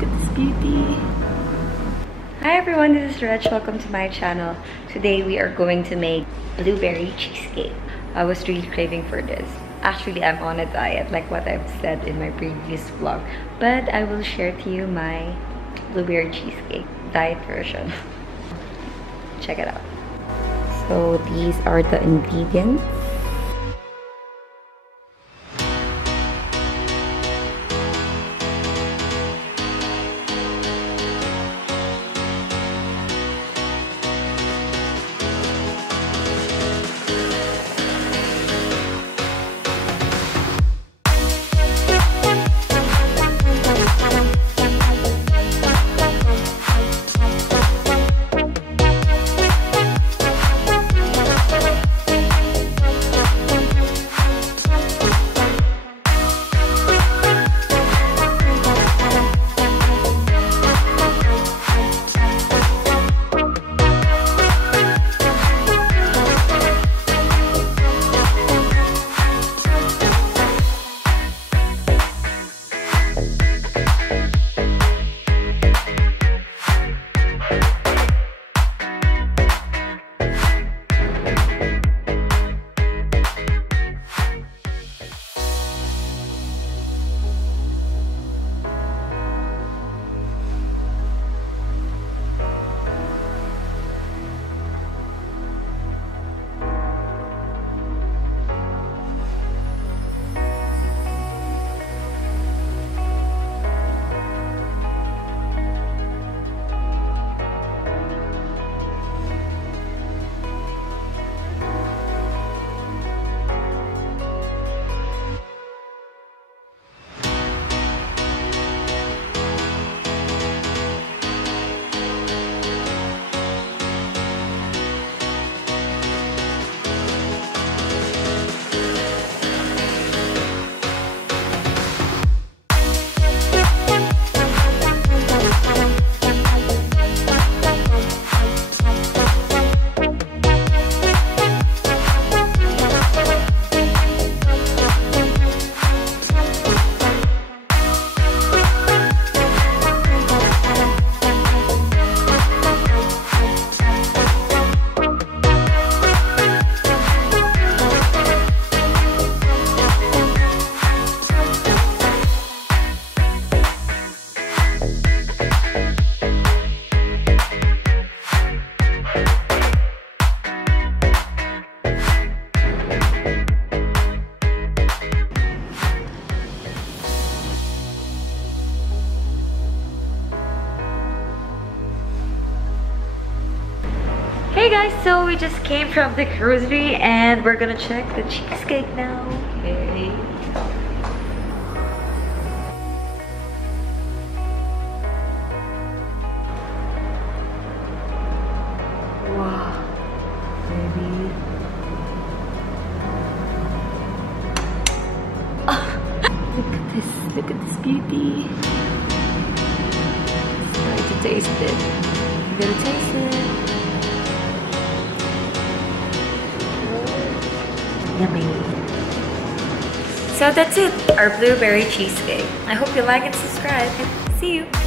Look at this beauty. Hi everyone, this is Reg. Welcome to my channel. Today we are going to make blueberry cheesecake. I was really craving for this. Actually, I'm on a diet, like what I've said in my previous vlog. But I will share to you my blueberry cheesecake diet version. Check it out. So these are the ingredients. Hey guys, so we just came from the grocery and we're gonna check the cheesecake now. Okay. Wow, baby. Oh, look at this beauty. Try to taste it. I'm gonna taste it. Yummy. So that's it, our blueberry cheesecake. I hope you like and subscribe. See you!